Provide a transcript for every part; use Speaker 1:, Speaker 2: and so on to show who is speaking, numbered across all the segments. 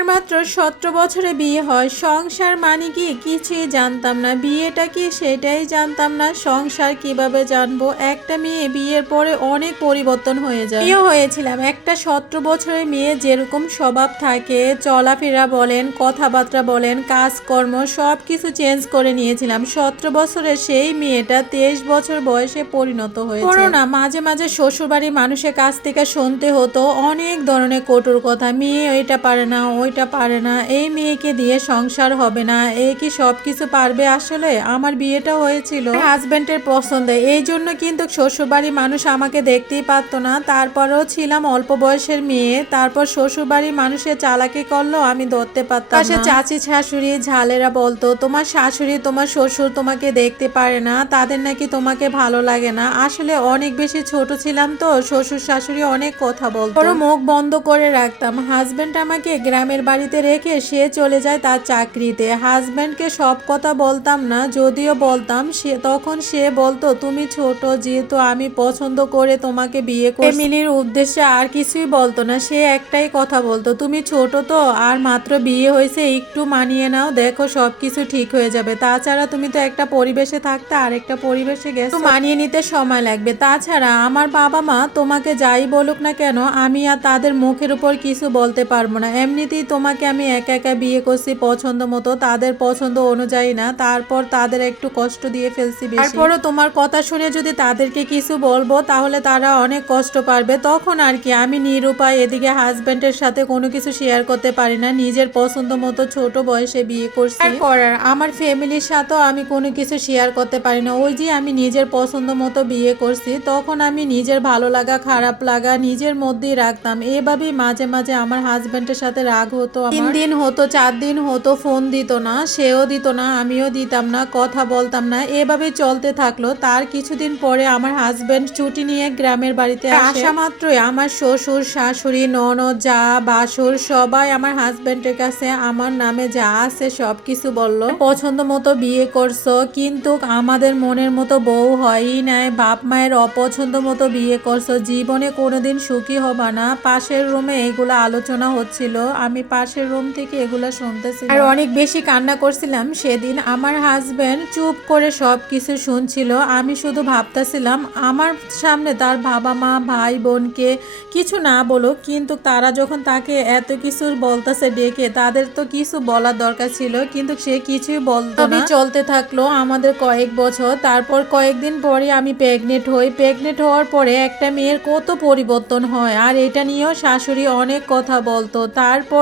Speaker 1: আমার মাত্র সতেরো বছরে বিয়ে হয়, সংসার মানে কি কিছুই জানতাম না। বিয়েটা কি সেটাই জানতাম না, সংসার কীভাবে জানব? একটা মেয়ে বিয়ের পরে অনেক পরিবর্তন হয়ে যায়। বিয়ে হয়েছিলাম, একটা সতেরো বছরের মেয়ে যেরকম স্বভাব থাকে, চলাফেরা বলেন, কথাবার্তা বলেন, কাজকর্ম সব কিছু চেঞ্জ করে নিয়েছিলাম। সতেরো বছরের সেই মেয়েটা তেইশ বছর বয়সে পরিণত হয়েছে। করোনা, মাঝে মাঝে শ্বশুরবাড়ির মানুষের কাছ থেকে শুনতে হতো, অনেক ধরনের কটুর কথা, মেয়ে ওইটা পারে না ওইটা পারে না এই মেয়েকে দিয়ে সংসার হবে না এ কি সব কিছু পারবে আসলে? আমার বিয়েটা হয়েছিল। হাজবেন্ডের পছন্দে এই জন্য কিন্তু শ্বশুরবাড়ির মানুষ আমাকে দেখতেই পারতো না। তারপরেও ছিলাম অল্প বয়সের মেয়ে তারপর শ্বশুরবাড়ির মানুষের চালাকি করল আমি ধরতে পারতাম পাশে চাচি শাশুড়ি ঝালেরা বলতো তোমার শাশুড়ি তোমার শ্বশুর তোমাকে দেখতে পারে না তাদের নাকি তোমাকে ভালো লাগে না। আসলে অনেক বেশি ছোট ছিলাম তো শ্বশুর শাশুড়ি অনেক কথা বলতো। মুখ বন্ধ করে রাখতাম। হাজবেন্ড আমাকে গ্রামের বাড়িতে রেখে সে চলে যায় তার চাকরিতে। হাজব্যান্ডকে সব কথা বলতাম না, যদিও বলতাম, সে তখন সে বলতো, তুমি ছোট, যেহেতু আমি পছন্দ করে তোমাকে বিয়ে করে ফ্যামিলির উদ্দেশ্যে আর কিছুই বলতো না, সে একটাই কথা বলতো, তুমি ছোট তো, আর মাত্র বিয়ে হয়েছে, একটু মানিয়ে নাও, দেখো সব কিছু ঠিক হয়ে যাবে। তাছাড়া তুমি তো একটা পরিবেশে থাকতে আর একটা পরিবেশে গেছো। মানিয়ে নিতে সময় লাগবে। তাছাড়া আমার বাবা মা তোমাকে যাই বলুক না কেন, আমি আর তাদের মুখের উপর কিছু বলতে পারব না। এমনিতেই তোমাকে আমি একা একা বিয়ে করছি পছন্দ মতো তাদের পছন্দ অনুযায়ী না তারপর তাদের একটু কষ্ট দিয়ে ফেলছি তারপরও তোমার কথা শুনে যদি তাদেরকে কিছু বলব তাহলে তারা অনেক কষ্ট পারবে। তখন আর কি আমি নিরুপায় এদিকে হাজব্যান্ডের সাথে কোনো কিছু শেয়ার করতে পারি না নিজের পছন্দ মতো ছোট বয়সে বিয়ে করছি। আর? করার আমার ফ্যামিলির সাথেও আমি কোনো কিছু শেয়ার করতে পারি না। ওই যে আমি নিজের পছন্দ মতো বিয়ে করছি তখন আমি নিজের ভালো লাগা খারাপ লাগা নিজের মধ্যেই রাখতাম। এভাবেই মাঝে মাঝে আমার হাজব্যান্ডের সাথে রাগ হতো তিন দিন হতো চার দিন হতো ফোন দিত না সেও দিত না আমিও দিতাম না কথা বলতাম না এভাবে চলতে থাকল। তার কিছুদিন পরে আমার হাজবেন্ড ছুটি নিয়ে গ্রামের বাড়িতে আসা। মাত্রই। আমার শ্বশুর শাশুড়ি ননদ যা বাসুর সবাই আমার হাজবেন্ডের কাছে আমার নামে যা আছে সব কিছু বলল। পছন্দ মতো বিয়ে করছ কিন্তু আমাদের মনের মতো বউ হয়ই নাই বাপ মায়ের অপছন্দ মতো বিয়ে করছ জীবনে কোনোদিন সুখী হবা না। পাশের রুমে এগুলো আলোচনা হচ্ছিল আমি পাশের রুম থেকে এগুলো শুনতেছি আর অনেক বেশি কান্না করছিলাম। সেদিন আমার হাজবেন্ড চুপ করে সব কিছু শুনছিল। আমি শুধু ভাবতেছিলাম আমার সামনে তার বাবা মা ভাই বোনকে কিছু না বলুক কিন্তু তারা যখন তাকে এত কিছু বলতেছে ডেকে তাদের তো কিছু বলার দরকার ছিল কিন্তু সে কিছুই বলতো না। চলতে থাকল আমাদের কয়েক বছর। তারপর কয়েকদিন পরে আমি প্রেগনেন্ট হই। প্রেগনেন্ট হওয়ার পরে একটা মেয়ের কত পরিবর্তন হয়। আর এটা নিয়েও শাশুড়ি অনেক কথা বলতো।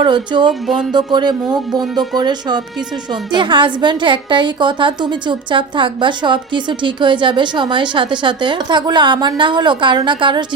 Speaker 1: তারপরও চোখ বন্ধ করে, মুখ বন্ধ করে সব কিছু শুনতে হাজবেন্ড একটাই কথা, তুমি চুপচাপ থাকবা সব কিছু ঠিক হয়ে যাবে সময়ের সাথে সাথে। কথাগুলো আমার না হলো কারও না কারোর